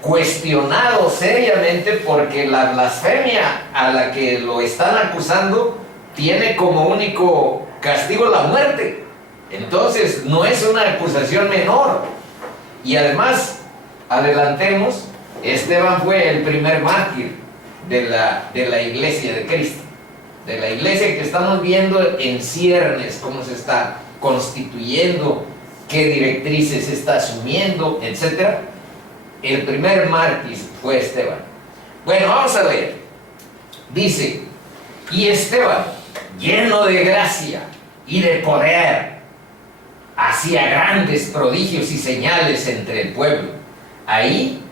cuestionado seriamente, porque la blasfemia a la que lo están acusando tiene como único castigo la muerte. Entonces no es una acusación menor. Y además, adelantemos, Esteban fue el primer mártir de la iglesia de Cristo, de la iglesia que estamos viendo en ciernes, cómo se está constituyendo, qué directrices está asumiendo, etc. El primer mártir fue Esteban. Bueno, vamos a ver. Dice: y Esteban, lleno de gracia y de poder, hacía grandes prodigios y señales entre el pueblo. Ahí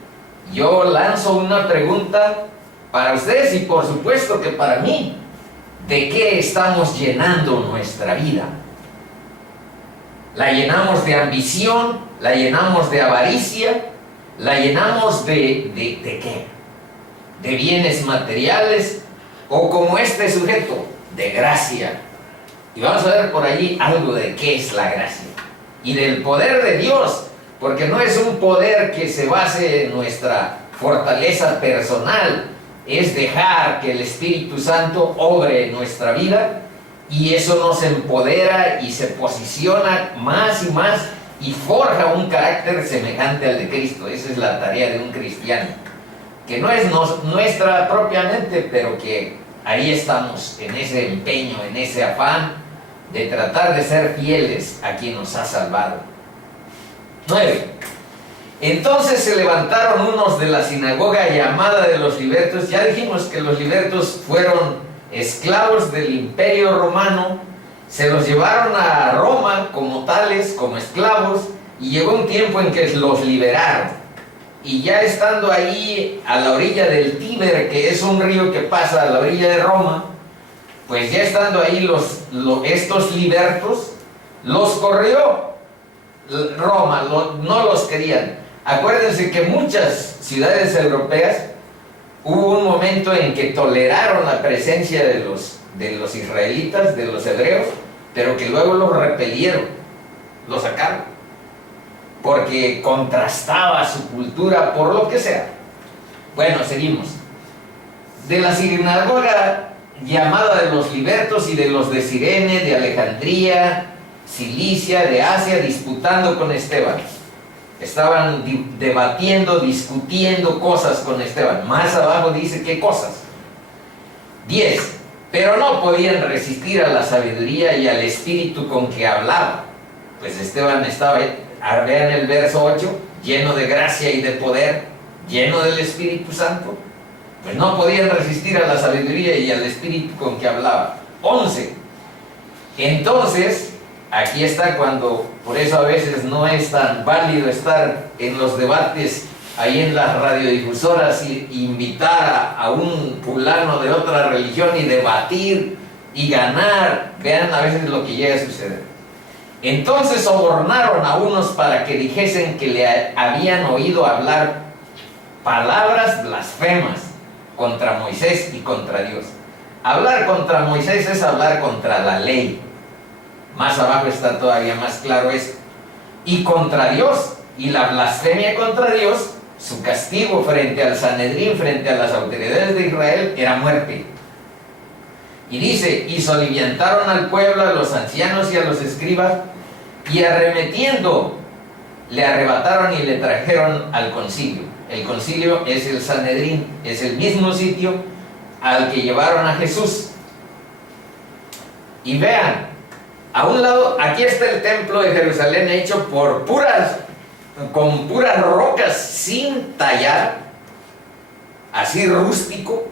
yo lanzo una pregunta para ustedes y por supuesto que para mí. ¿De qué estamos llenando nuestra vida? ¿La llenamos de ambición? ¿La llenamos de avaricia? ¿La llenamos de qué? ¿De bienes materiales? ¿O como este sujeto, de gracia? Y vamos a ver por allí algo de qué es la gracia y del poder de Dios, porque no es un poder que se base en nuestra fortaleza personal, es dejar que el Espíritu Santo obre en nuestra vida, y eso nos empodera y se posiciona más y más y forja un carácter semejante al de Cristo. Esa es la tarea de un cristiano, que no es nuestra propiamente, pero que ahí estamos en ese empeño, en ese afán de tratar de ser fieles a quien nos ha salvado. 9. Entonces se levantaron unos de la sinagoga llamada de los libertos. Ya dijimos que los libertos fueron esclavos del Imperio Romano, se los llevaron a Roma como tales, como esclavos, y llegó un tiempo en que los liberaron. Y ya estando ahí a la orilla del Tíber, que es un río que pasa a la orilla de Roma, pues ya estando ahí estos libertos, los corrió Roma, no los querían. Acuérdense que muchas ciudades europeas hubo un momento en que toleraron la presencia de los israelitas, de los hebreos, pero que luego los repelieron, los sacaron, porque contrastaba su cultura por lo que sea. Bueno, seguimos. De la sinagoga llamada de los libertos y de los de Cirene, de Alejandría, Cilicia, de Asia, disputando con Esteban. Estaban debatiendo, discutiendo cosas con Esteban. Más abajo dice qué cosas. 10. Pero no podían resistir a la sabiduría y al espíritu con que hablaba. Pues Esteban estaba, vean el verso 8, lleno de gracia y de poder, lleno del Espíritu Santo. Pues no podían resistir a la sabiduría y al espíritu con que hablaba. 11. Entonces, aquí está cuando, por eso a veces no es tan válido estar en los debates ahí en las radiodifusoras y invitar a un fulano de otra religión y debatir y ganar. Vean a veces lo que llega a suceder. Entonces sobornaron a unos para que dijesen que le habían oído hablar palabras blasfemas contra Moisés y contra Dios. Hablar contra Moisés es hablar contra la ley. Más abajo está todavía más claro eso. Y contra Dios, y la blasfemia contra Dios, su castigo frente al Sanedrín, frente a las autoridades de Israel, era muerte. Y dice: y soliviantaron al pueblo, a los ancianos y a los escribas, y arremetiendo, le arrebataron y le trajeron al concilio. El concilio es el Sanedrín, es el mismo sitio al que llevaron a Jesús. Y vean, a un lado, aquí está el templo de Jerusalén hecho con puras rocas sin tallar, así rústico.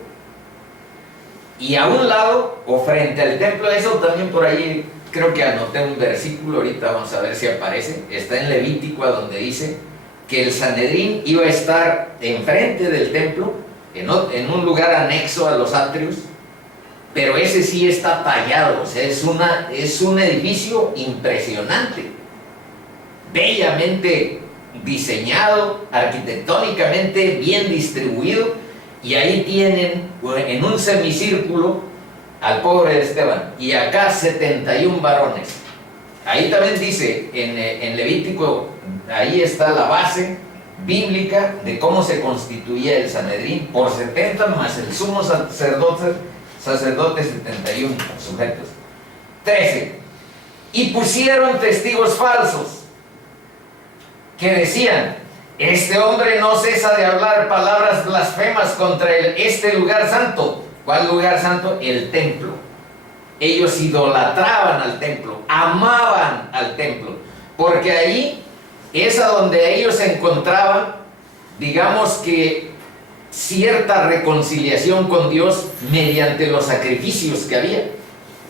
Y a un lado, o frente al templo, eso también por ahí, creo que anoté un versículo, ahorita vamos a ver si aparece, está en Levítico, a donde dice que el Sanedrín iba a estar enfrente del templo, en un lugar anexo a los atrios, pero ese sí está tallado, o sea, es un edificio impresionante, bellamente diseñado, arquitectónicamente bien distribuido, y ahí tienen en un semicírculo al pobre Esteban, y acá 71 varones. Ahí también dice, en Levítico, ahí está la base bíblica de cómo se constituía el Sanedrín por 70 más el sumo sacerdote 71 sujetos. 13. Y pusieron testigos falsos que decían: este hombre no cesa de hablar palabras blasfemas contra este lugar santo. ¿Cuál lugar santo? El templo. Ellos idolatraban al templo, amaban al templo, porque ahí es a donde ellos encontraban, digamos que, cierta reconciliación con Dios mediante los sacrificios que había.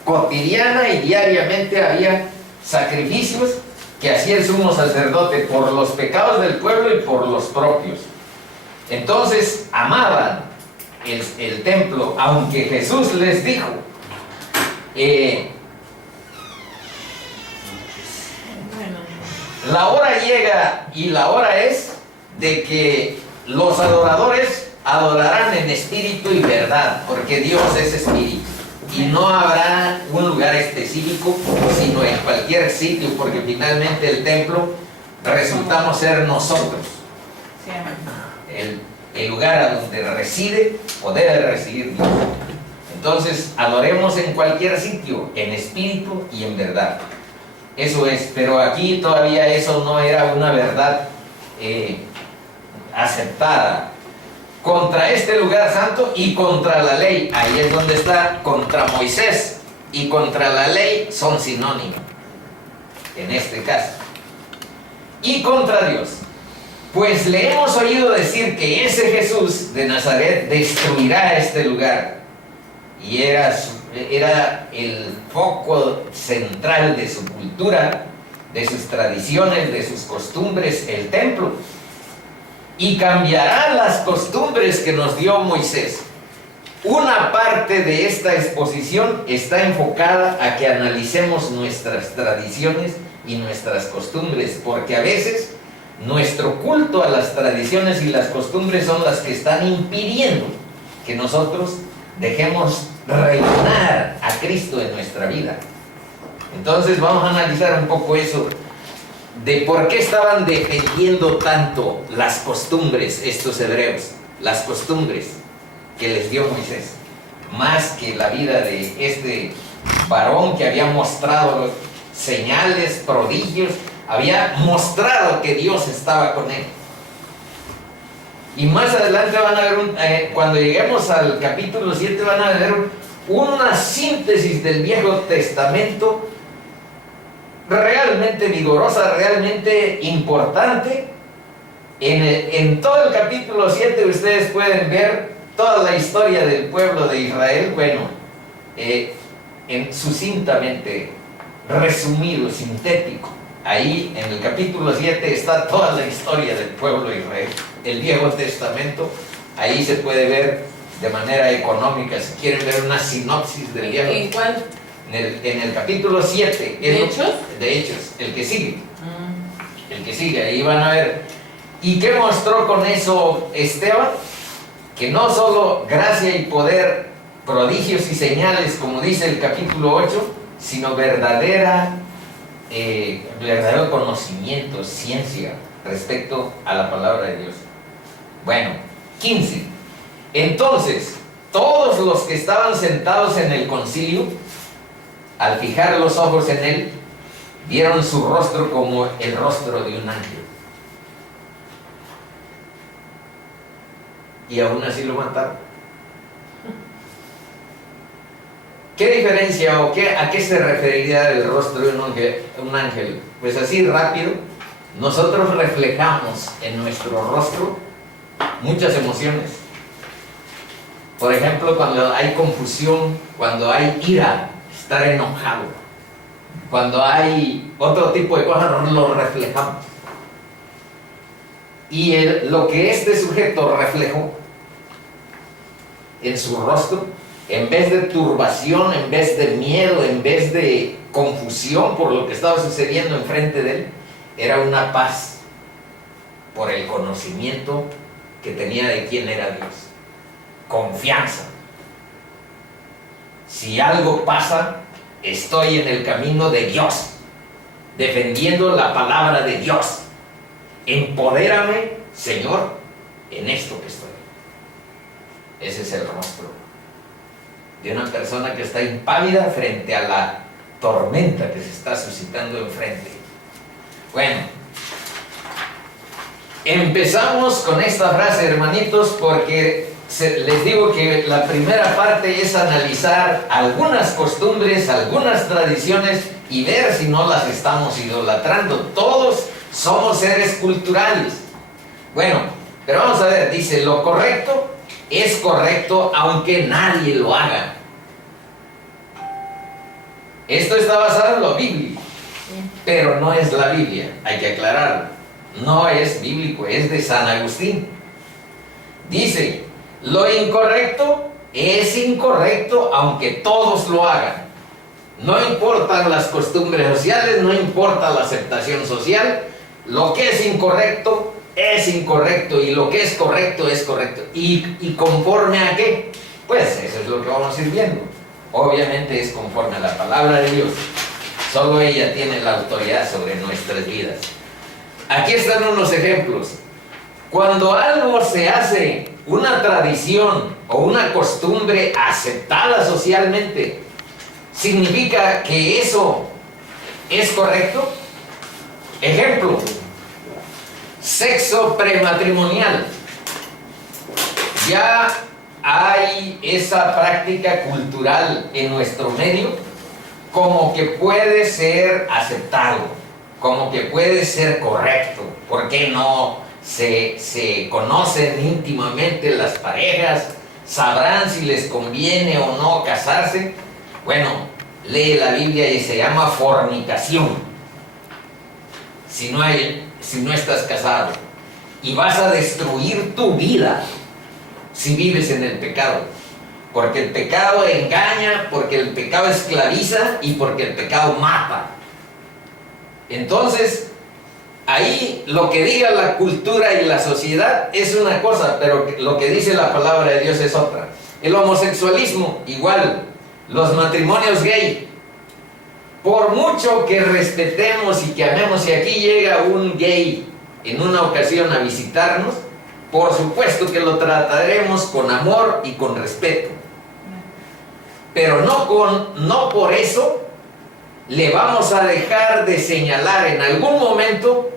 Cotidiana y diariamente había sacrificios que hacía el sumo sacerdote por los pecados del pueblo y por los propios. Entonces amaban el templo, aunque Jesús les dijo, la hora llega y la hora es de que los adoradores adorarán en espíritu y verdad, porque Dios es espíritu. Y no habrá un lugar específico, sino en cualquier sitio, porque finalmente el templo resultamos ser nosotros. El lugar a donde reside o debe residir Dios. Entonces, adoremos en cualquier sitio, en espíritu y en verdad. Eso es, pero aquí todavía eso no era una verdad aceptada. Contra este lugar santo y contra la ley, ahí es donde está, contra Moisés y contra la ley son sinónimos, en este caso. Y contra Dios, pues le hemos oído decir que ese Jesús de Nazaret destruirá este lugar. Y era el foco central de su cultura, de sus tradiciones, de sus costumbres, el templo. Y cambiará las costumbres que nos dio Moisés. Una parte de esta exposición está enfocada a que analicemos nuestras tradiciones y nuestras costumbres, porque a veces nuestro culto a las tradiciones y las costumbres son las que están impidiendo que nosotros dejemos reinar a Cristo en nuestra vida. Entonces vamos a analizar un poco eso, de por qué estaban defendiendo tanto las costumbres estos hebreos, las costumbres que les dio Moisés, más que la vida de este varón que había mostrado señales, prodigios, había mostrado que Dios estaba con él. Y más adelante van a ver, cuando lleguemos al capítulo 7, van a ver una síntesis del Viejo Testamento realmente vigorosa, realmente importante. En todo el capítulo 7 ustedes pueden ver toda la historia del pueblo de Israel, bueno, sucintamente resumido, sintético. Ahí en el capítulo 7 está toda la historia del pueblo de Israel. El Viejo Testamento, ahí se puede ver de manera económica, si quieren ver una sinopsis del Viejo. ¿En cuál? En el capítulo 7. ¿De Hechos? De Hechos, el que sigue. El que sigue, ahí van a ver. ¿Y qué mostró con eso Esteban? Que no solo gracia y poder, prodigios y señales, como dice el capítulo 8, sino verdadero conocimiento, ciencia, respecto a la palabra de Dios. Bueno, 15. Entonces, todos los que estaban sentados en el concilio, al fijar los ojos en él, vieron su rostro como el rostro de un ángel. Y aún así lo mataron. ¿Qué diferencia o a qué se referiría el rostro de un ángel? Pues así rápido, nosotros reflejamos en nuestro rostro muchas emociones. Por ejemplo, cuando hay confusión, cuando hay ira, estar enojado, cuando hay otro tipo de cosas, lo reflejamos. Y lo que este sujeto reflejó en su rostro, en vez de turbación, en vez de miedo, en vez de confusión por lo que estaba sucediendo enfrente de él, era una paz por el conocimiento que tenía de quién era Dios. Confianza. Si algo pasa, estoy en el camino de Dios, defendiendo la palabra de Dios. Empodérame Señor, en esto que estoy. Ese es el rostro de una persona que está impávida frente a la tormenta que se está suscitando enfrente. Bueno, empezamos con esta frase, hermanitos, porque les digo que la primera parte es analizar algunas costumbres, algunas tradiciones y ver si no las estamos idolatrando. Todos somos seres culturales. Bueno, pero vamos a ver, dice, lo correcto es correcto aunque nadie lo haga. Esto está basado en lo bíblico, pero no es la Biblia, hay que aclararlo. No es bíblico, es de San Agustín. Dice, lo incorrecto es incorrecto aunque todos lo hagan. No importan las costumbres sociales, no importa la aceptación social. Lo que es incorrecto y lo que es correcto es correcto. ¿Y conforme a qué? Pues eso es lo que vamos a ir viendo. Obviamente es conforme a la palabra de Dios. Solo ella tiene la autoridad sobre nuestras vidas. Aquí están unos ejemplos. Cuando algo se hace una tradición o una costumbre aceptada socialmente, ¿significa que eso es correcto? Ejemplo, sexo prematrimonial. Ya hay esa práctica cultural en nuestro medio como que puede ser aceptado, como que puede ser correcto. ¿Por qué no? Se conocen íntimamente las parejas, sabrán si les conviene o no casarse. Bueno, lee la Biblia y se llama fornicación. Si no estás casado, y vas a destruir tu vida si vives en el pecado, porque el pecado engaña, porque el pecado esclaviza y porque el pecado mata. Entonces, ahí lo que diga la cultura y la sociedad es una cosa, pero lo que dice la palabra de Dios es otra. El homosexualismo, igual. Los matrimonios gay. Por mucho que respetemos y que amemos, si aquí llega un gay en una ocasión a visitarnos, por supuesto que lo trataremos con amor y con respeto. Pero no por eso le vamos a dejar de señalar en algún momento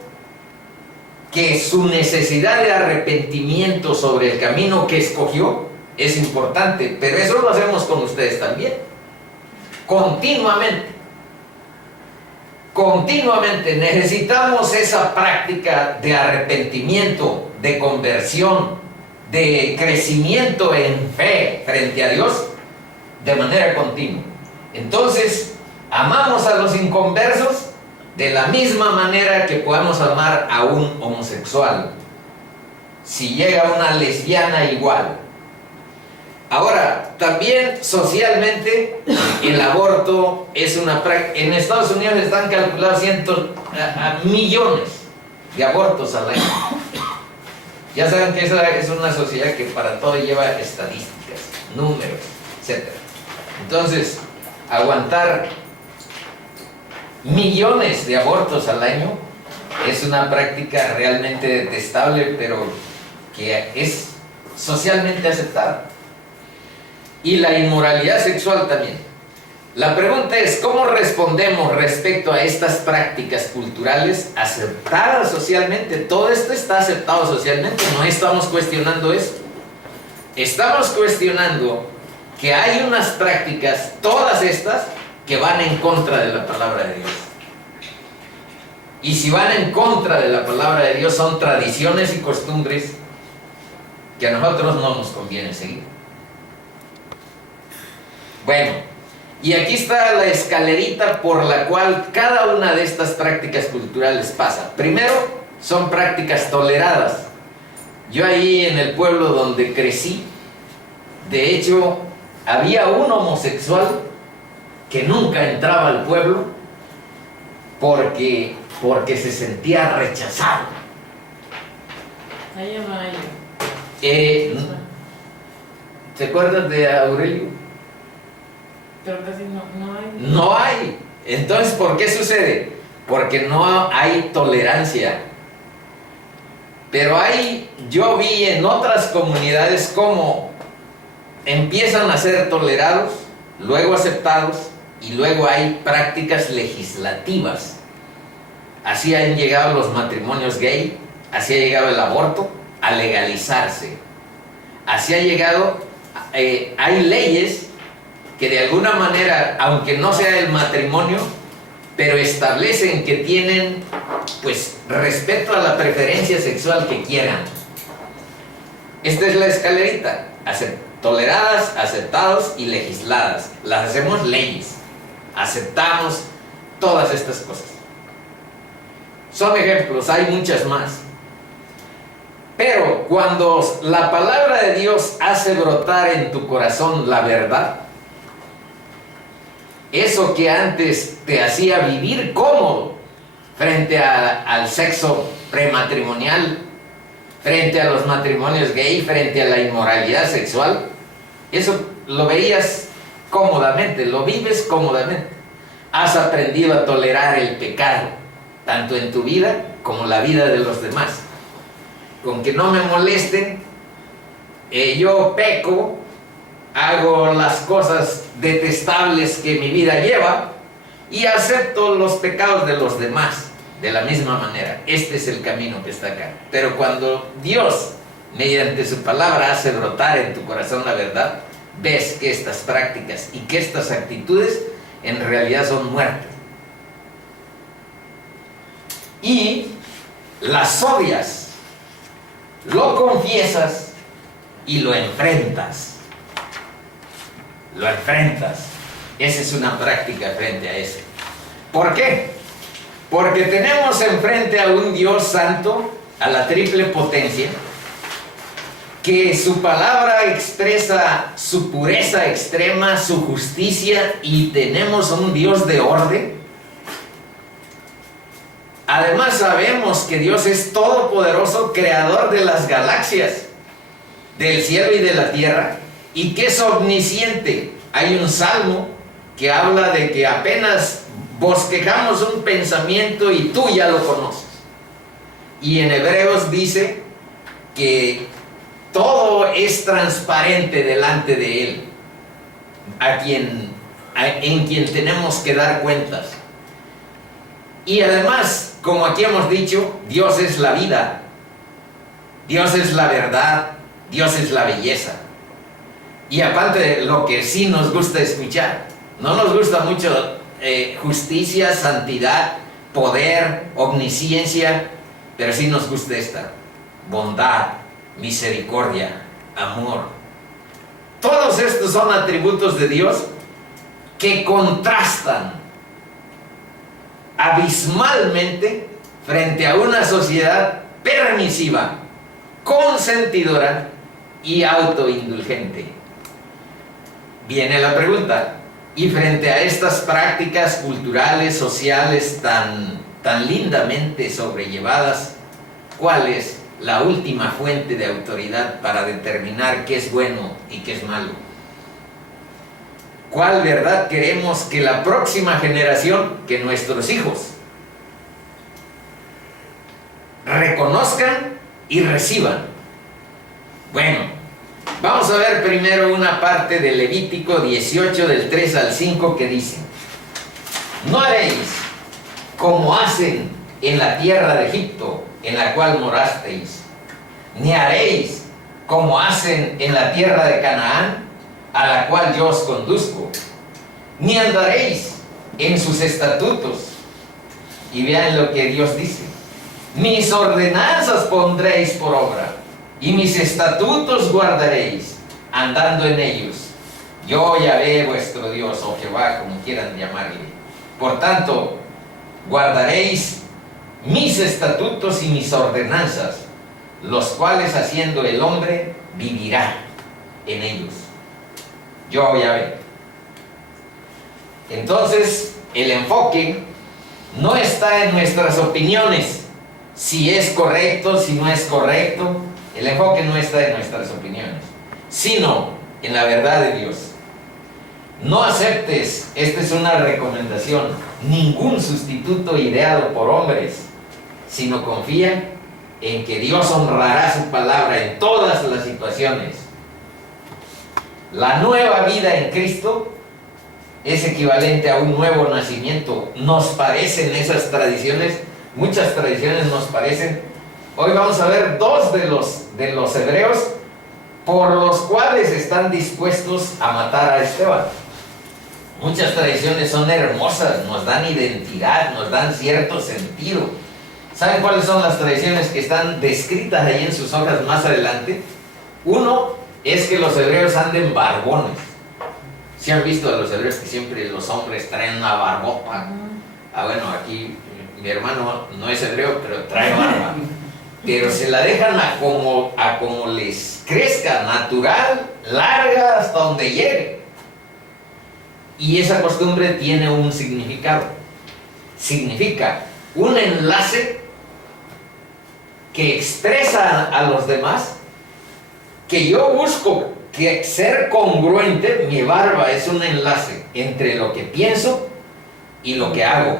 que su necesidad de arrepentimiento sobre el camino que escogió es importante. Pero eso lo hacemos con ustedes también. Continuamente necesitamos esa práctica de arrepentimiento, de conversión, de crecimiento en fe frente a Dios de manera continua. Entonces, amamos a los inconversos de la misma manera que podemos amar a un homosexual. Si llega una lesbiana, igual. Ahora, también socialmente el aborto es una práctica. En Estados Unidos están calculados millones de abortos al año. Ya saben que esa es una sociedad que para todo lleva estadísticas, números, etc. Entonces, aguantar millones de abortos al año es una práctica realmente detestable, pero que es socialmente aceptada. Y la inmoralidad sexual también. La pregunta es, ¿cómo respondemos respecto a estas prácticas culturales aceptadas socialmente? Todo esto está aceptado socialmente, no estamos cuestionando eso. Estamos cuestionando que hay unas prácticas, todas estas, que van en contra de la palabra de Dios. Y si van en contra de la palabra de Dios, son tradiciones y costumbres que a nosotros no nos conviene seguir. Bueno, y aquí está la escalerita por la cual cada una de estas prácticas culturales pasa. Primero, son prácticas toleradas. Yo ahí en el pueblo donde crecí, de hecho, había un homosexual que nunca entraba al pueblo porque se sentía rechazado. Ahí va ¿Se acuerdan de Aurelio? Pero casi no hay. No hay. Entonces, ¿por qué sucede? Porque no hay tolerancia. Pero yo vi en otras comunidades cómo empiezan a ser tolerados, luego aceptados, y luego hay prácticas legislativas. Así han llegado los matrimonios gay, así ha llegado el aborto a legalizarse. Así ha llegado, hay leyes que de alguna manera, aunque no sea el matrimonio, pero establecen que tienen, pues, respeto a la preferencia sexual que quieran. Esta es la escalerita: toleradas, aceptados y legisladas. Las hacemos leyes, aceptamos todas estas cosas. Son ejemplos, hay muchas más. Pero cuando la palabra de Dios hace brotar en tu corazón la verdad, eso que antes te hacía vivir cómodo frente al sexo prematrimonial, frente a los matrimonios gay, frente a la inmoralidad sexual, eso lo veías cómodamente, lo vives cómodamente. Has aprendido a tolerar el pecado, tanto en tu vida como la vida de los demás. Con que no me molesten, yo peco, hago las cosas detestables que mi vida lleva y acepto los pecados de los demás de la misma manera. Este es el camino que está acá. Pero cuando Dios, mediante su palabra, hace brotar en tu corazón la verdad, ves que estas prácticas y que estas actitudes en realidad son muertes. Y las odias, lo confiesas y lo enfrentas. Lo enfrentas. Esa es una práctica frente a eso. ¿Por qué? Porque tenemos enfrente a un Dios santo, a la triple potencia, que su palabra expresa su pureza extrema, su justicia, y tenemos un Dios de orden. Además sabemos que Dios es todopoderoso, creador de las galaxias, del cielo y de la tierra, y que es omnisciente. Hay un salmo que habla de que apenas bosquejamos un pensamiento y tú ya lo conoces. Y en Hebreos dice que todo es transparente delante de Él, en quien tenemos que dar cuentas. Y además, como aquí hemos dicho, Dios es la vida, Dios es la verdad, Dios es la belleza. Y aparte de lo que sí nos gusta escuchar, no nos gusta mucho justicia, santidad, poder, omnisciencia, pero sí nos gusta esta: bondad, misericordia, amor. Todos estos son atributos de Dios que contrastan abismalmente frente a una sociedad permisiva, consentidora y autoindulgente. Viene la pregunta: y frente a estas prácticas culturales, sociales tan lindamente sobrellevadas, ¿cuál es la última fuente de autoridad para determinar qué es bueno y qué es malo? ¿Cuál verdad queremos que la próxima generación, que nuestros hijos, reconozcan y reciban? Bueno, vamos a ver primero una parte de Levítico 18, del 3 al 5, que dice: no haréis como hacen en la tierra de Egipto, en la cual morasteis, ni haréis como hacen en la tierra de Canaán, a la cual yo os conduzco, ni andaréis en sus estatutos. Y vean lo que Dios dice: mis ordenanzas pondréis por obra, y mis estatutos guardaréis, andando en ellos. Yo, Yahvé, vuestro Dios, o Jehová, como quieran llamarle. Por tanto, guardaréis mis estatutos y mis ordenanzas, los cuales haciendo el hombre vivirá en ellos. Yo, Yahvé. Entonces, el enfoque no está en nuestras opiniones, si es correcto, si no es correcto. El enfoque no está en nuestras opiniones, sino en la verdad de Dios. No aceptes, esta es una recomendación, ningún sustituto ideado por hombres, sino confía en que Dios honrará su palabra en todas las situaciones. La nueva vida en Cristo es equivalente a un nuevo nacimiento. Nos parecen esas tradiciones, muchas tradiciones nos parecen. Hoy vamos a ver dos de los hebreos por los cuales están dispuestos a matar a Esteban. Muchas tradiciones son hermosas, nos dan identidad, nos dan cierto sentido. ¿Saben cuáles son las tradiciones que están descritas ahí en sus hojas más adelante? Uno es que los hebreos anden barbones. ¿Sí han visto a los hebreos que siempre los hombres traen una barbota? Ah, bueno, aquí mi hermano no es hebreo, pero trae barba. Pero se la dejan a como les crezca, natural, larga, hasta donde llegue. Y esa costumbre tiene un significado. Significa un enlace que expresa a los demás que yo busco que ser congruente. Mi barba es un enlace entre lo que pienso y lo que hago.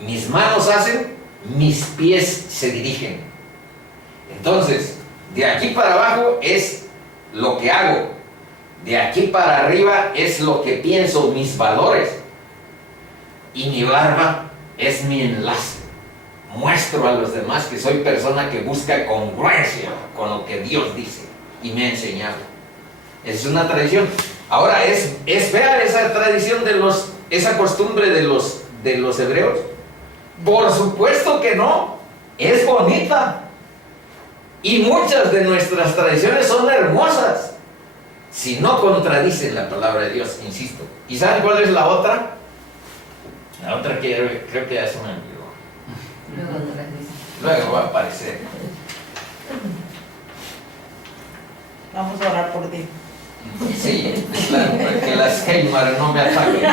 Mis manos hacen, mis pies se dirigen. Entonces, de aquí para abajo es lo que hago. De aquí para arriba es lo que pienso, mis valores. Y mi barba es mi enlace. Muestro a los demás que soy persona que busca congruencia con lo que Dios dice y me ha enseñado. Es una tradición. Ahora, ¿es fea esa tradición esa costumbre de los hebreos? Por supuesto que no. Es bonita. Y muchas de nuestras tradiciones son hermosas, si no contradicen la palabra de Dios, insisto. ¿Y saben cuál es la otra? La otra que creo que ya se me olvidó. Luego va a aparecer. Vamos a orar por ti. Sí, claro, para que las Heimar no me ataquen.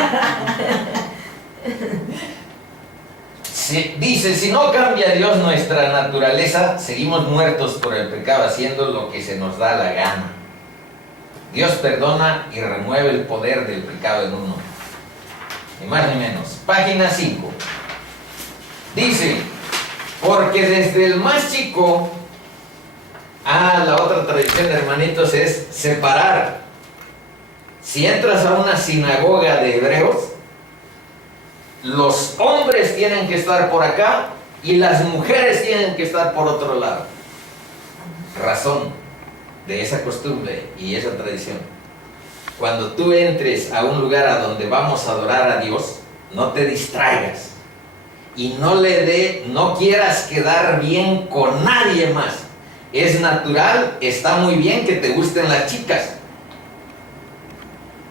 Dice, si no cambia Dios nuestra naturaleza, seguimos muertos por el pecado, haciendo lo que se nos da la gana. Dios perdona y remueve el poder del pecado en uno. Ni más ni menos. Página 5. Dice, porque desde el más chico... la otra tradición, hermanitos, es separar. Si entras a una sinagoga de hebreos, los hombres tienen que estar por acá y las mujeres tienen que estar por otro lado. Razón de esa costumbre y esa tradición. Cuando tú entres a un lugar a donde vamos a adorar a Dios, no te distraigas y no quieras quedar bien con nadie más. Es natural, está muy bien que te gusten las chicas,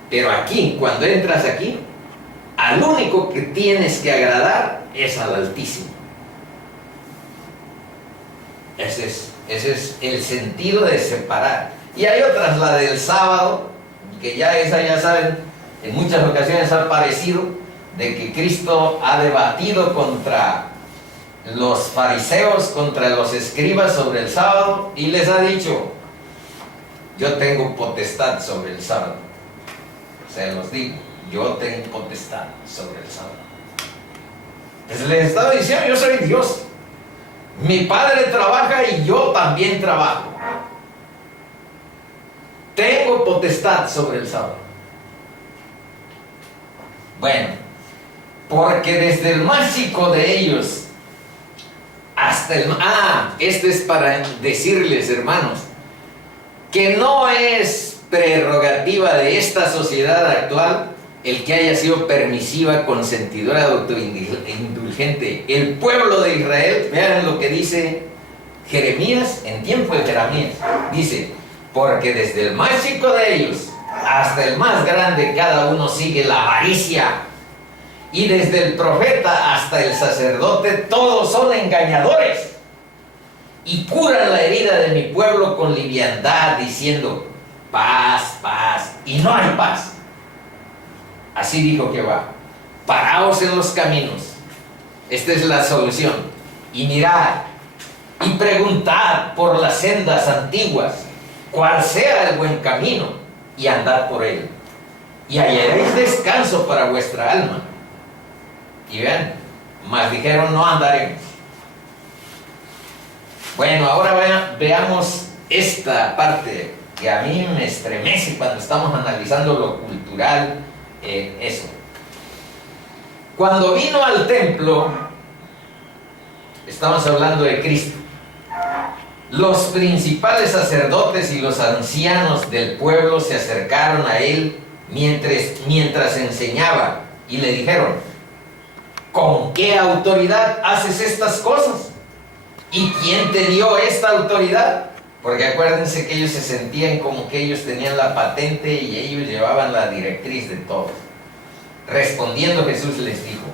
pero aquí, cuando entras aquí, al único que tienes que agradar es al Altísimo. Ese es el sentido de separar. Y hay otras, la del sábado, que ya saben, en muchas ocasiones ha parecido, de que Cristo ha debatido contra los fariseos, contra los escribas sobre el sábado, y les ha dicho, yo tengo potestad sobre el sábado. Se los digo, yo tengo potestad sobre el sábado. Pues les estaba diciendo, yo soy Dios. Mi Padre trabaja y yo también trabajo. Tengo potestad sobre el sábado. Bueno, porque desde el más chico de ellos hasta esto es para decirles, hermanos, que no es prerrogativa de esta sociedad actual el que haya sido permisiva, consentidora, autoindulgente. El pueblo de Israel, vean lo que dice Jeremías, en tiempo de Jeremías, dice, porque desde el más chico de ellos hasta el más grande, cada uno sigue la avaricia. Y desde el profeta hasta el sacerdote, todos son engañadores. Y curan la herida de mi pueblo con liviandad, diciendo, paz, paz. Y no hay paz. Así dijo Jehová, paraos en los caminos. Esta es la solución. Y mirad, y preguntad por las sendas antiguas, cuál sea el buen camino, y andad por él. Y hallaréis descanso para vuestra alma. Y vean, mas dijeron, no andaremos. Bueno, ahora veamos esta parte que a mí me estremece cuando estamos analizando lo cultural, eso. Cuando vino al templo, estamos hablando de Cristo, los principales sacerdotes y los ancianos del pueblo se acercaron a él mientras enseñaba y le dijeron: ¿con qué autoridad haces estas cosas? ¿Y quién te dio esta autoridad? Porque acuérdense que ellos se sentían como que ellos tenían la patente y ellos llevaban la directriz de todo. Respondiendo Jesús les dijo: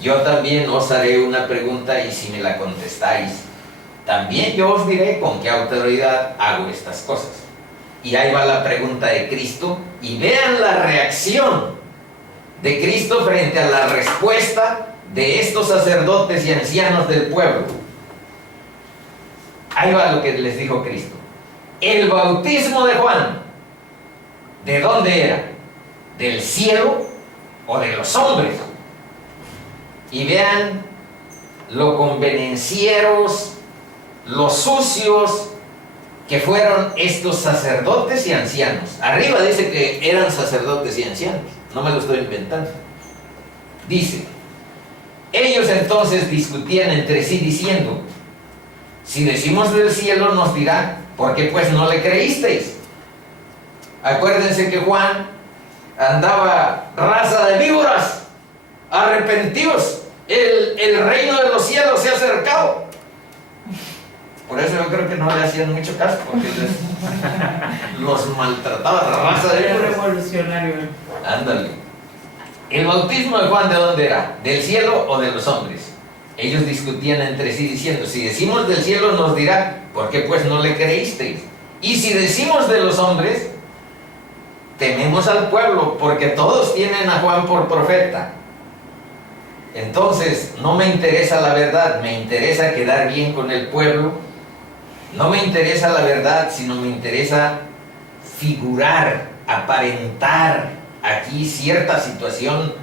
yo también os haré una pregunta, y si me la contestáis, también yo os diré con qué autoridad hago estas cosas. Y ahí va la pregunta de Cristo, y vean la reacción de Cristo frente a la respuesta de estos sacerdotes y ancianos del pueblo. Ahí va lo que les dijo Cristo: el bautismo de Juan, ¿de dónde era? ¿Del cielo o de los hombres? Y vean lo convenencieros, los sucios que fueron estos sacerdotes y ancianos. Arriba dice que eran sacerdotes y ancianos, no me lo estoy inventando. Dice: ellos entonces discutían entre sí diciendo: si decimos del cielo, nos dirá, ¿por qué pues no le creísteis? Acuérdense que Juan andaba: raza de víboras, arrepentíos, el reino de los cielos se ha acercado. Por eso yo creo que no le hacían mucho caso, porque los maltrataba, raza de víboras. Revolucionario. Ándale. ¿El bautismo de Juan de dónde era? ¿Del cielo o de los hombres? Ellos discutían entre sí diciendo: si decimos del cielo, nos dirá, ¿por qué pues no le creísteis? Y si decimos de los hombres, tememos al pueblo, porque todos tienen a Juan por profeta. Entonces, no me interesa la verdad, me interesa quedar bien con el pueblo. No me interesa la verdad, sino me interesa figurar, aparentar aquí cierta situación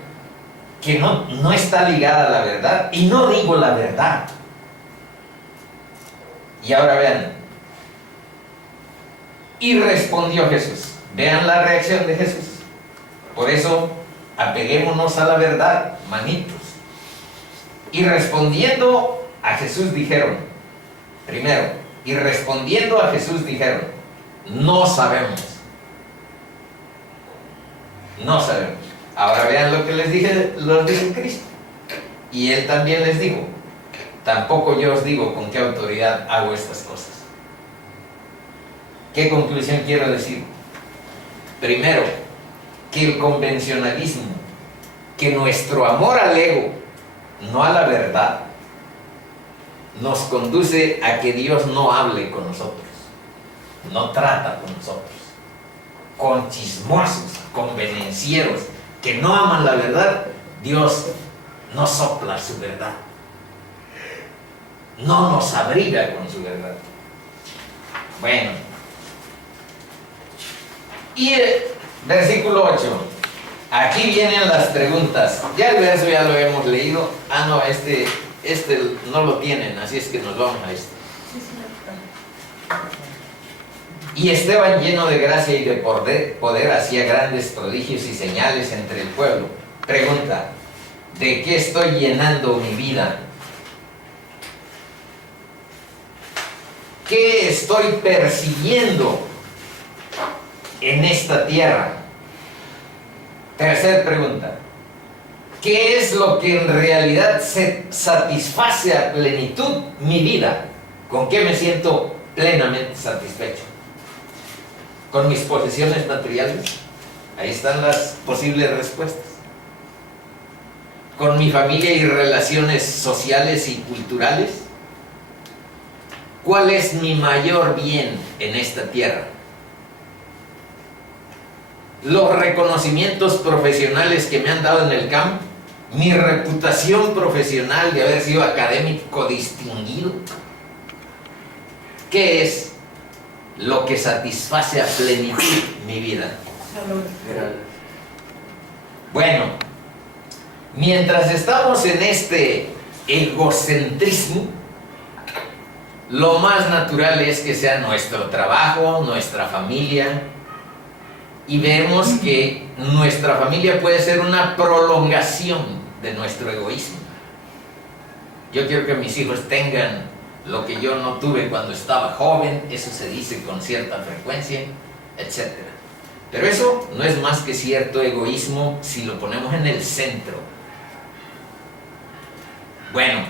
que no está ligada a la verdad, y no digo la verdad. Y ahora vean: y respondió Jesús. Vean la reacción de Jesús. Por eso, apeguémonos a la verdad, manitos. Y respondiendo a Jesús dijeron, primero, y respondiendo a Jesús dijeron: no sabemos. No sabemos. Ahora vean lo que les dijo Cristo. Y él también les dijo: tampoco yo os digo con qué autoridad hago estas cosas. ¿Qué conclusión quiero decir? Primero, que el convencionalismo, que nuestro amor al ego, no a la verdad, nos conduce a que Dios no hable con nosotros, no trata con nosotros. Con chismosos, convenencieros, que no aman la verdad, Dios no sopla su verdad, no nos abriga con su verdad. Bueno, y el versículo 8, aquí vienen las preguntas. Ya el verso ya lo hemos leído. Ah, no, este no lo tienen, así es que nos vamos a este. Y Esteban, lleno de gracia y de poder, hacía grandes prodigios y señales entre el pueblo. Pregunta: ¿de qué estoy llenando mi vida? ¿Qué estoy persiguiendo en esta tierra? Tercer pregunta: ¿qué es lo que en realidad satisface a plenitud mi vida? ¿Con qué me siento plenamente satisfecho? ¿Con mis posesiones materiales? Ahí están las posibles respuestas. ¿Con mi familia y relaciones sociales y culturales? ¿Cuál es mi mayor bien en esta tierra? ¿Los reconocimientos profesionales que me han dado en el campo? ¿Mi reputación profesional de haber sido académico distinguido? ¿Qué es lo que satisface a plenitud mi vida? Bueno, mientras estamos en este egocentrismo, lo más natural es que sea nuestro trabajo, nuestra familia, y vemos que nuestra familia puede ser una prolongación de nuestro egoísmo. Yo quiero que mis hijos tengan lo que yo no tuve cuando estaba joven, eso se dice con cierta frecuencia, etc. Pero eso no es más que cierto egoísmo si lo ponemos en el centro. Bueno,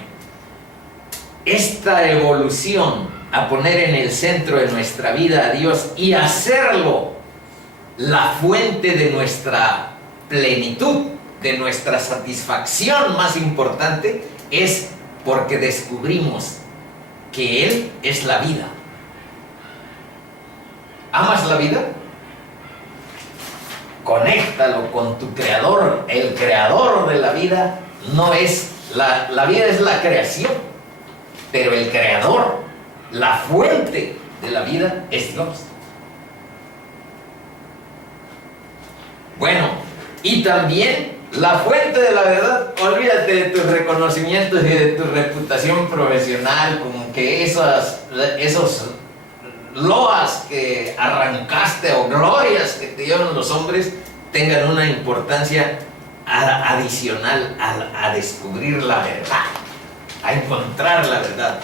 esta evolución a poner en el centro de nuestra vida a Dios y hacerlo la fuente de nuestra plenitud, de nuestra satisfacción más importante, es porque descubrimos que Él es la vida. ¿Amas la vida? Conéctalo con tu Creador. El Creador de la vida no es la vida, es la creación, pero el Creador, la fuente de la vida, es Dios. Bueno, y también la fuente de la verdad. Olvídate de tus reconocimientos y de tu reputación profesional, como que esos loas que arrancaste o glorias que te dieron los hombres tengan una importancia adicional a descubrir la verdad, a encontrar la verdad.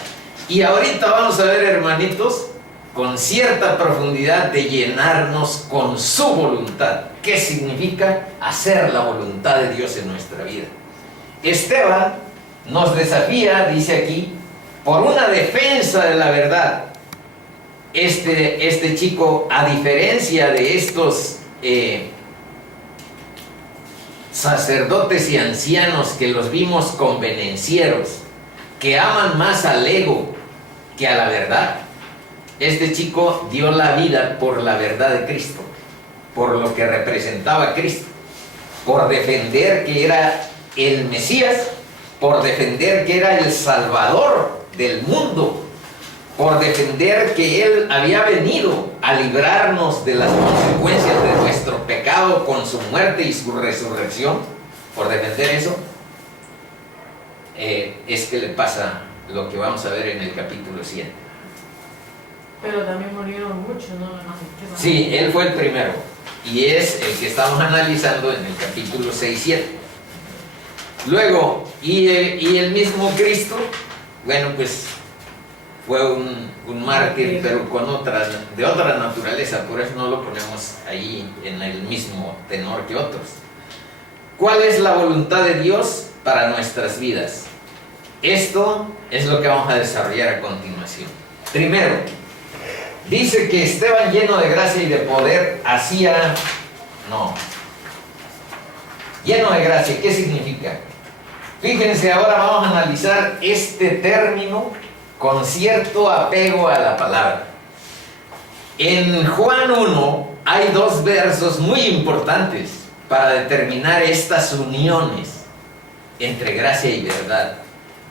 Y ahorita vamos a ver, hermanitos, con cierta profundidad, de llenarnos con su voluntad. ¿Qué significa hacer la voluntad de Dios en nuestra vida? Esteban nos desafía, dice aquí, por una defensa de la verdad. Este chico, a diferencia de estos sacerdotes y ancianos que los vimos convenencieros, que aman más al ego que a la verdad, este chico dio la vida por la verdad de Cristo, por lo que representaba Cristo, por defender que era el Mesías, por defender que era el Salvador del mundo, por defender que Él había venido a librarnos de las consecuencias de nuestro pecado con su muerte y su resurrección. Por defender eso, es que le pasa lo que vamos a ver en el capítulo 7. Pero también murieron muchos, ¿no? Sí, él fue el primero, y es el que estamos analizando en el capítulo 6 y 7. Luego, y el mismo Cristo, bueno, pues fue un mártir, pero de otra naturaleza, por eso no lo ponemos ahí en el mismo tenor que otros. ¿Cuál es la voluntad de Dios para nuestras vidas? Esto es lo que vamos a desarrollar a continuación. Primero, dice que Esteban, lleno de gracia y de poder, lleno de gracia, ¿qué significa? Fíjense, ahora vamos a analizar este término con cierto apego a la palabra. En Juan 1 hay dos versos muy importantes para determinar estas uniones entre gracia y verdad.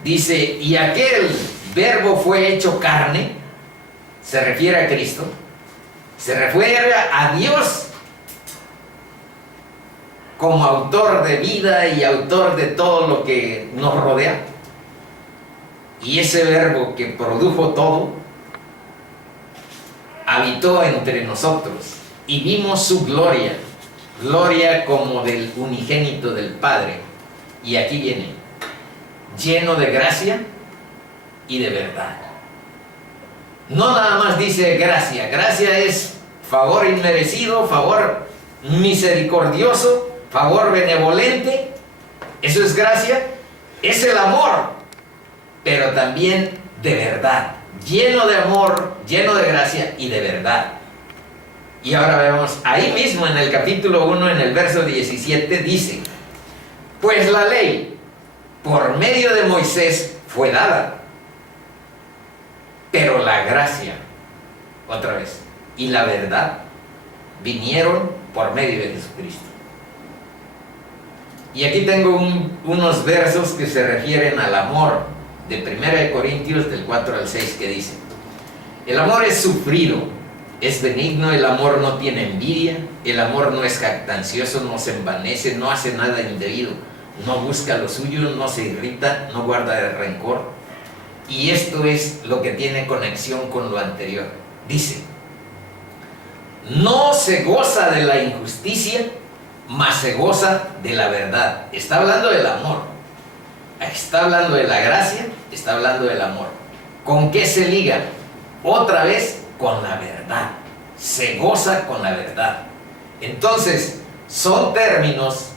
Dice, y aquel verbo fue hecho carne, se refiere a Cristo, se refiere a Dios como autor de vida y autor de todo lo que nos rodea. Y ese verbo que produjo todo habitó entre nosotros y vimos su gloria, gloria como del unigénito del Padre. Y aquí viene, lleno de gracia y de verdad. No nada más dice gracia. Gracia es favor inmerecido, favor misericordioso, favor benevolente. Eso es gracia. Es el amor, pero también de verdad. Lleno de amor, lleno de gracia y de verdad. Y ahora vemos, ahí mismo en el capítulo 1, en el verso 17, dice, pues la ley, por medio de Moisés, fue dada, pero la gracia, otra vez, y la verdad vinieron por medio de Jesucristo. Y aquí tengo unos versos que se refieren al amor de 1 Corintios del 4 al 6, que dice, el amor es sufrido, es benigno, el amor no tiene envidia, el amor no es jactancioso, no se envanece, no hace nada indebido, no busca lo suyo, no se irrita, no guarda el rencor. Y esto es lo que tiene conexión con lo anterior. Dice, no se goza de la injusticia, mas se goza de la verdad. Está hablando del amor. Está hablando de la gracia, está hablando del amor. ¿Con qué se liga? Otra vez, con la verdad. Se goza con la verdad. Entonces, son términos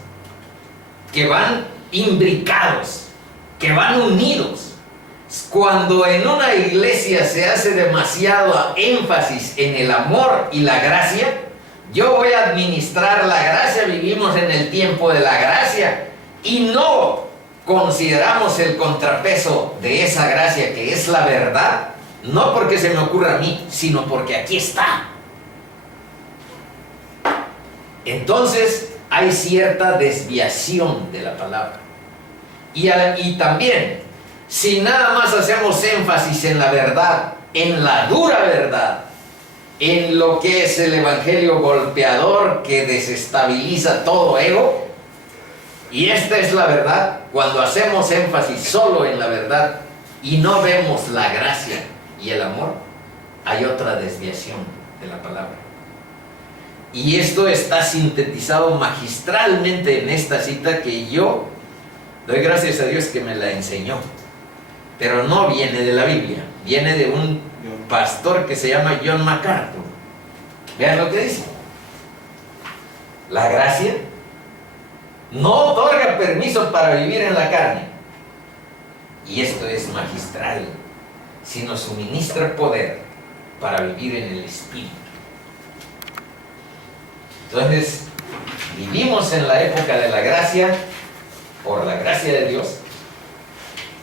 que van imbricados, que van unidos. Cuando en una iglesia se hace demasiado énfasis en el amor y la gracia, yo voy a administrar la gracia, vivimos en el tiempo de la gracia y no consideramos el contrapeso de esa gracia que es la verdad, no porque se me ocurra a mí, sino porque aquí está. Entonces hay cierta desviación de la palabra. Y también, si nada más hacemos énfasis en la verdad, en la dura verdad, en lo que es el evangelio golpeador que desestabiliza todo ego, y esta es la verdad, cuando hacemos énfasis solo en la verdad y no vemos la gracia y el amor, hay otra desviación de la palabra. Y esto está sintetizado magistralmente en esta cita que yo doy gracias a Dios que me la enseñó. Pero no viene de la Biblia, viene de un pastor que se llama John MacArthur. Vean lo que dice. La gracia no otorga permiso para vivir en la carne. Y esto es magistral, sino suministra poder para vivir en el Espíritu. Entonces, vivimos en la época de la gracia, por la gracia de Dios,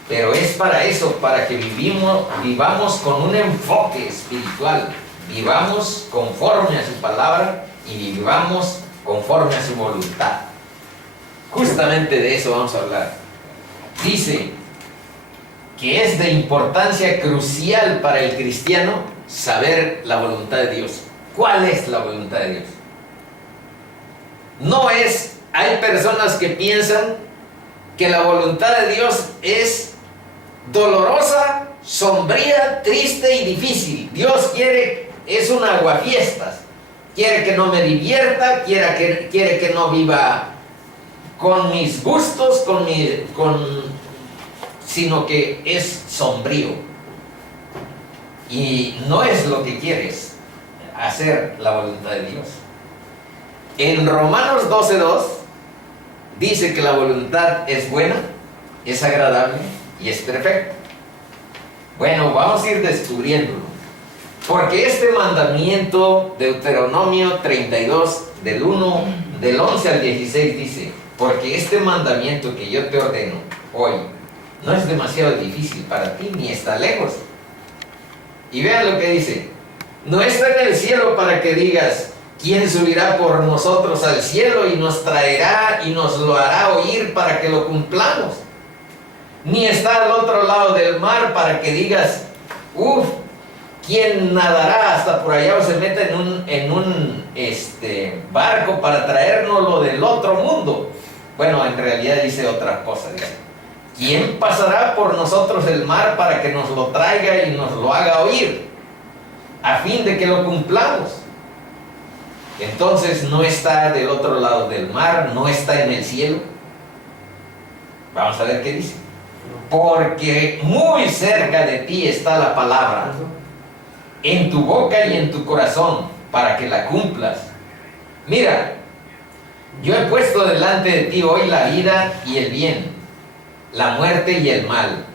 pero es para eso, para que vivamos con un enfoque espiritual, vivamos conforme a su palabra y vivamos conforme a su voluntad. Justamente de eso vamos a hablar. Dice que es de importancia crucial para el cristiano saber la voluntad de Dios. ¿Cuál es la voluntad de Dios? No es, hay personas que piensan que la voluntad de Dios es dolorosa, sombría, triste y difícil. Dios quiere, es un aguafiestas. Quiere que no me divierta, quiere que no viva con mis gustos, sino que es sombrío. Y no es lo que quieres, hacer la voluntad de Dios. En Romanos 12:2 dice que la voluntad es buena, es agradable y es perfecta. Bueno, vamos a ir descubriéndolo. Porque este mandamiento, Deuteronomio 32, del 11 al 16 dice: porque este mandamiento que yo te ordeno hoy no es demasiado difícil para ti, ni está lejos. Y vean lo que dice: no está en el cielo para que digas, ¿quién subirá por nosotros al cielo y nos traerá y nos lo hará oír para que lo cumplamos? Ni está al otro lado del mar para que digas, ¿quién nadará hasta por allá o se mete en un barco para traérnoslo del otro mundo? Bueno, en realidad dice otra cosa, dice: ¿quién pasará por nosotros el mar para que nos lo traiga y nos lo haga oír, a fin de que lo cumplamos? Entonces no está del otro lado del mar, no está en el cielo. Vamos a ver qué dice. Porque muy cerca de ti está la palabra, en tu boca y en tu corazón, para que la cumplas. Mira, yo he puesto delante de ti hoy la vida y el bien, la muerte y el mal.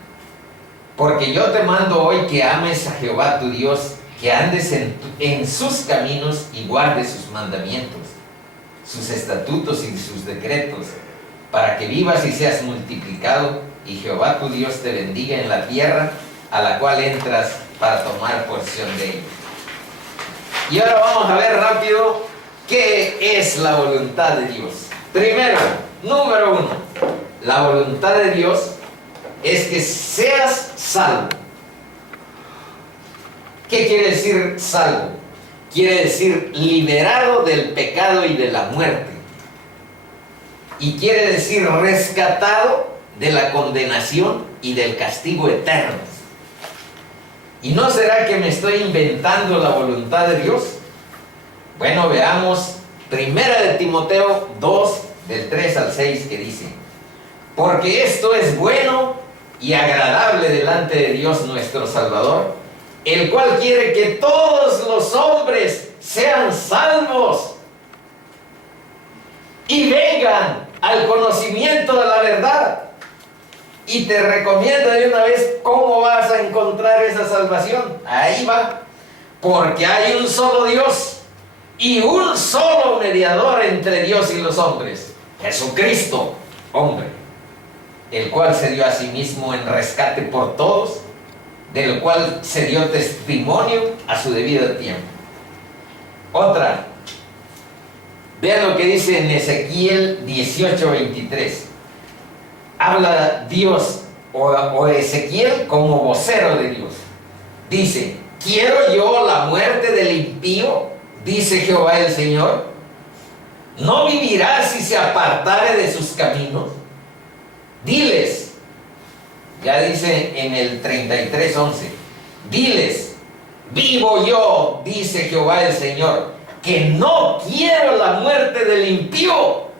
Porque yo te mando hoy que ames a Jehová tu Dios, que andes en sus caminos y guardes sus mandamientos, sus estatutos y sus decretos, para que vivas y seas multiplicado, y Jehová tu Dios te bendiga en la tierra a la cual entras para tomar posesión de ella. Y ahora vamos a ver rápido qué es la voluntad de Dios. Primero, número 1, la voluntad de Dios es que seas salvo. ¿Qué quiere decir salvo? Quiere decir liberado del pecado y de la muerte. Y quiere decir rescatado de la condenación y del castigo eterno. ¿Y no será que me estoy inventando la voluntad de Dios? Bueno, veamos 1 de Timoteo 2, del 3 al 6, que dice: porque esto es bueno y agradable delante de Dios nuestro Salvador, el cual quiere que todos los hombres sean salvos y vengan al conocimiento de la verdad. Y te recomiendo de una vez cómo vas a encontrar esa salvación. Ahí va. Porque hay un solo Dios y un solo mediador entre Dios y los hombres, Jesucristo, hombre, el cual se dio a sí mismo en rescate por todos, del cual se dio testimonio a su debido tiempo. Otra, vean lo que dice en Ezequiel 18:23. Habla Dios o Ezequiel como vocero de Dios. Dice: ¿quiero yo la muerte del impío? Dice Jehová el Señor. ¿No vivirá si se apartare de sus caminos? Diles, ya dice en el 33:11, diles: vivo yo, dice Jehová el Señor, que no quiero la muerte del impío,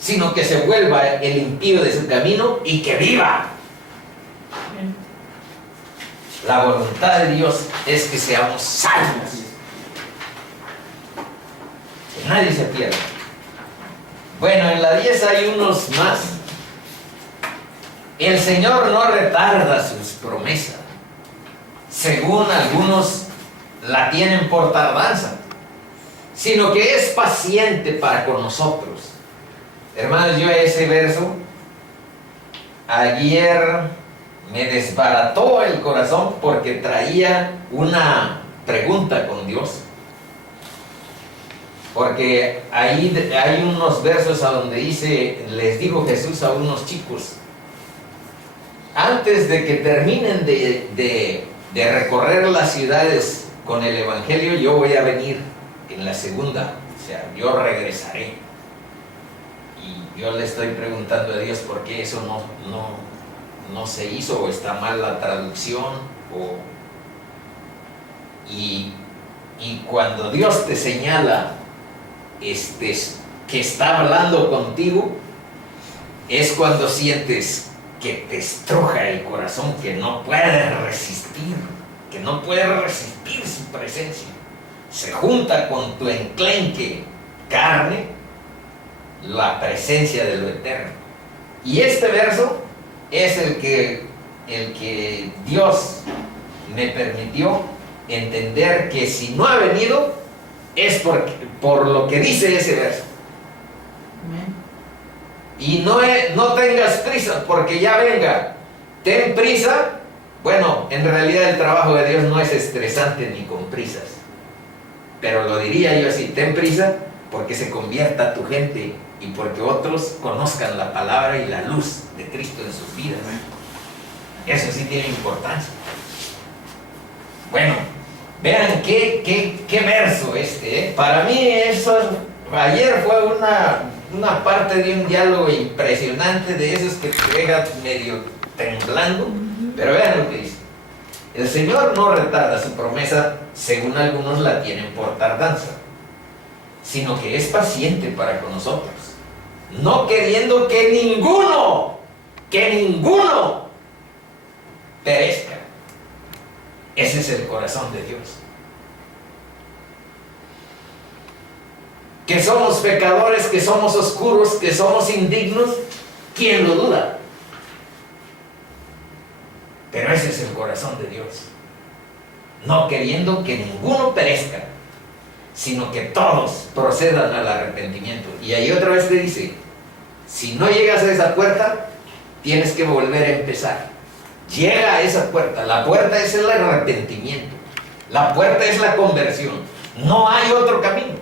sino que se vuelva el impío de su camino y que viva. La voluntad de Dios es que seamos salvos, que nadie se pierda. Bueno, en la 10 hay unos más. El Señor no retarda sus promesas, según algunos la tienen por tardanza, sino que es paciente para con nosotros. Hermanos, yo ese verso ayer me desbarató el corazón porque traía una pregunta con Dios. Porque ahí hay unos versos a donde dice, les dijo Jesús a unos chicos: antes de que terminen de recorrer las ciudades con el Evangelio, yo voy a venir en la segunda, o sea, yo regresaré. Y yo le estoy preguntando a Dios por qué eso no se hizo, o está mal la traducción, y cuando Dios te señala que está hablando contigo, es cuando sientes que te estruja el corazón, que no puedes resistir su presencia. Se junta con tu enclenque carne la presencia de lo eterno. Y este verso es el que Dios me permitió entender que si no ha venido es por lo que dice ese verso. Y no tengas prisa porque ya venga. Ten prisa. Bueno, en realidad el trabajo de Dios no es estresante ni con prisas, pero lo diría yo así: ten prisa porque se convierta tu gente y porque otros conozcan la palabra y la luz de Cristo en sus vidas. Eso sí tiene importancia. Bueno, vean qué verso este, ¿eh? Para mí eso, ayer fue una parte de un diálogo impresionante, de esos que te deja medio temblando. Pero vean lo que dice: el Señor no retarda su promesa, según algunos la tienen por tardanza, sino que es paciente para con nosotros, no queriendo que ninguno perezca. Ese es el corazón de Dios. Que somos pecadores, que somos oscuros, que somos indignos, ¿quién lo duda? Pero ese es el corazón de Dios, no queriendo que ninguno perezca, sino que todos procedan al arrepentimiento. Y ahí otra vez te dice: si no llegas a esa puerta, tienes que volver a empezar. Llega a esa puerta. La puerta es el arrepentimiento, la puerta es la conversión. No hay otro camino.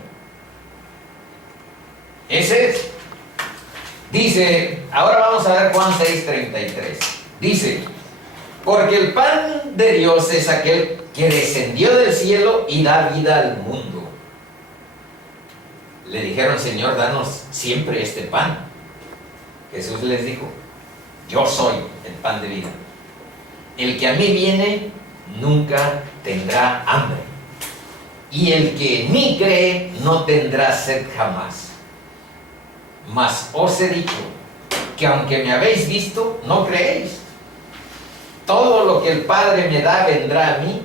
Ese es. Dice, ahora vamos a ver Juan 6:33. Dice: porque el pan de Dios es aquel que descendió del cielo y da vida al mundo. Le dijeron: Señor, danos siempre este pan. Jesús les dijo: yo soy el pan de vida. El que a mí viene nunca tendrá hambre. Y el que en mí cree no tendrá sed jamás. Mas os he dicho que aunque me habéis visto, no creéis. Todo lo que el Padre me da vendrá a mí,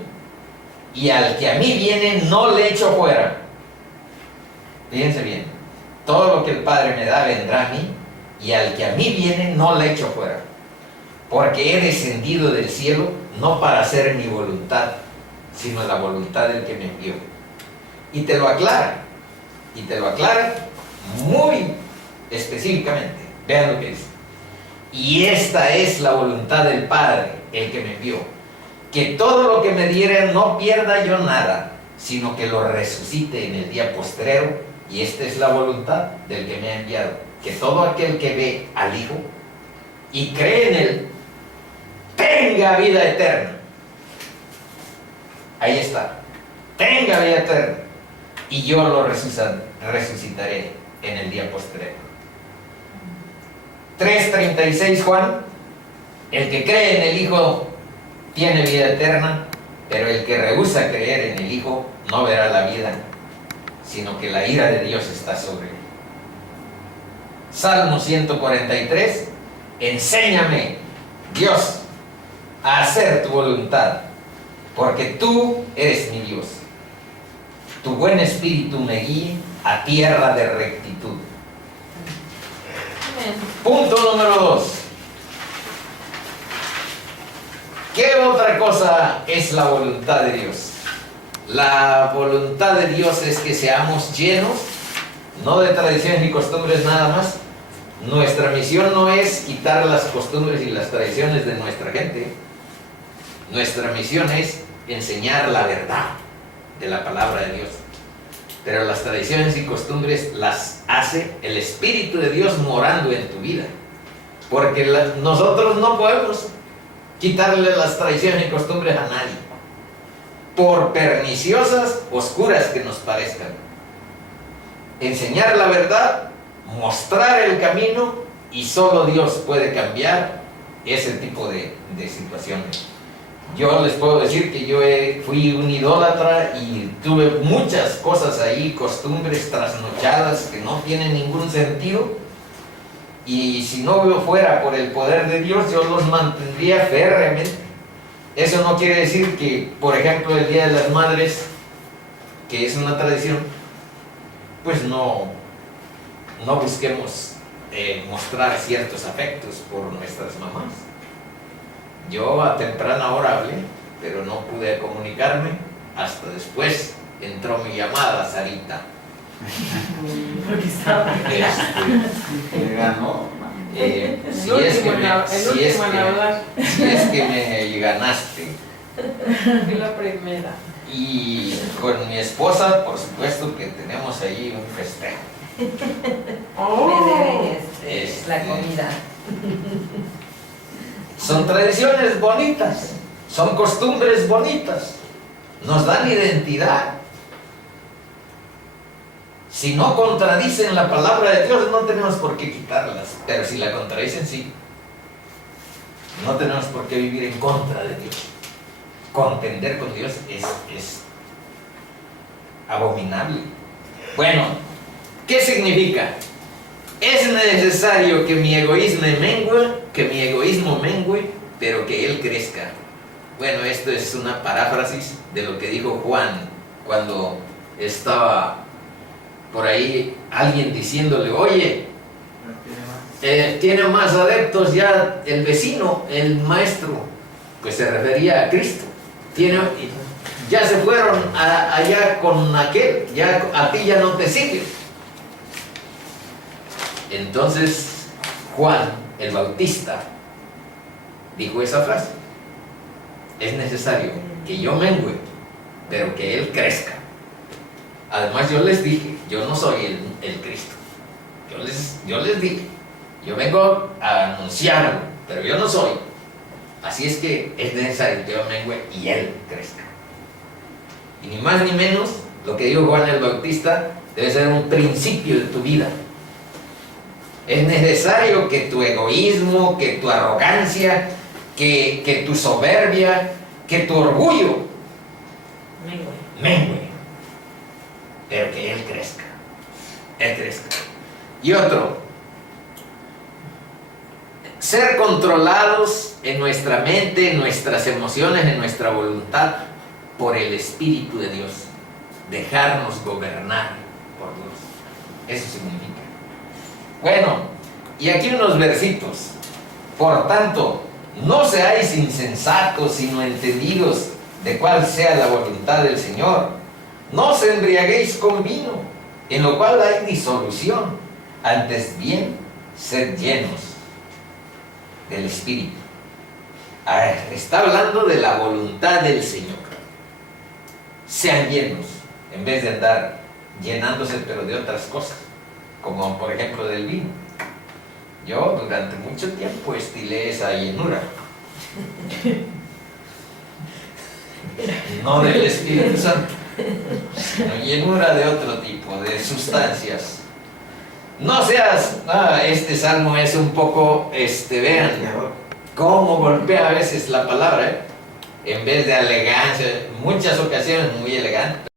y al que a mí viene no le echo fuera. Fíjense bien, todo lo que el Padre me da vendrá a mí, y al que a mí viene no le echo fuera. Porque he descendido del cielo no para hacer mi voluntad, sino la voluntad del que me envió. Y te lo aclara muy específicamente. Vean lo que dice. Y esta es la voluntad del Padre, el que me envió, que todo lo que me diera no pierda yo nada, sino que lo resucite en el día postrero. Y esta es la voluntad del que me ha enviado, que todo aquel que ve al Hijo y cree en Él tenga vida eterna. Ahí está, tenga vida eterna, y yo lo resucitaré en el día postrero. 3:36 Juan: el que cree en el Hijo tiene vida eterna, pero el que rehúsa creer en el Hijo no verá la vida, sino que la ira de Dios está sobre él. Salmo 143: enséñame, Dios, a hacer tu voluntad, porque tú eres mi Dios. Tu buen espíritu me guíe a tierra de rectitud. Punto número 2. ¿Qué otra cosa es la voluntad de Dios? La voluntad de Dios es que seamos llenos, no de tradiciones ni costumbres nada más. Nuestra misión no es quitar las costumbres y las tradiciones de nuestra gente. Nuestra misión es enseñar la verdad de la palabra de Dios. Pero las tradiciones y costumbres las hace el Espíritu de Dios morando en tu vida. Porque nosotros no podemos quitarle las tradiciones y costumbres a nadie, por perniciosas, oscuras que nos parezcan. Enseñar la verdad, mostrar el camino, y solo Dios puede cambiar ese tipo de situaciones. Yo les puedo decir que yo fui un idólatra y tuve muchas cosas ahí, costumbres trasnochadas que no tienen ningún sentido, y si no fuera por el poder de Dios, yo los mantendría férreamente. Eso no quiere decir que, por ejemplo, el Día de las Madres, que es una tradición, pues no busquemos mostrar ciertos afectos por nuestras mamás. Yo a temprana hora hablé, pero no pude comunicarme. Hasta después entró mi llamada, Sarita. Porque estaba Le ganó. Si es que me ganaste. fui la primera. Y con mi esposa, por supuesto que tenemos ahí un festejo. Oh, La comida. Son tradiciones bonitas, son costumbres bonitas, nos dan identidad. Si no contradicen la palabra de Dios, no tenemos por qué quitarlas, pero si la contradicen, sí. No tenemos por qué vivir en contra de Dios. Contender con Dios es abominable. Bueno, ¿qué significa? Es necesario que mi egoísmo mengue, pero que Él crezca. Bueno, esto es una paráfrasis de lo que dijo Juan cuando estaba por ahí alguien diciéndole: oye, tiene más adeptos ya el vecino, el maestro, pues se refería a Cristo. Ya se fueron allá con aquel, ya a ti ya no te sigue. Entonces Juan el Bautista dijo esa frase: es necesario que yo mengue, pero que Él crezca. Además, yo les dije, yo no soy el Cristo. Yo les dije, yo vengo a anunciarlo, pero yo no soy. Así es que es necesario que yo mengue y Él crezca. Y ni más ni menos, lo que dijo Juan el Bautista debe ser un principio de tu vida. Es necesario que tu egoísmo, que tu arrogancia, que tu soberbia, que tu orgullo Mengue. mengue, pero que Él crezca. Él crezca. Y otro, ser controlados en nuestra mente, en nuestras emociones, en nuestra voluntad, por el Espíritu de Dios. Dejarnos gobernar por Dios. Eso significa. Bueno, y aquí unos versitos. Por tanto, no seáis insensatos, sino entendidos de cuál sea la voluntad del Señor. No os embriaguéis con vino, en lo cual hay disolución. Antes bien, sed llenos del Espíritu. A ver, está hablando de la voluntad del Señor. Sean llenos, en vez de andar llenándose, pero de otras cosas, como por ejemplo del vino. Yo durante mucho tiempo estilé esa llenura. No del Espíritu Santo, sino llenura de otro tipo, de sustancias. No seas, este salmo es un poco, vean cómo golpea a veces la palabra, en vez de elegancia, en muchas ocasiones muy elegante.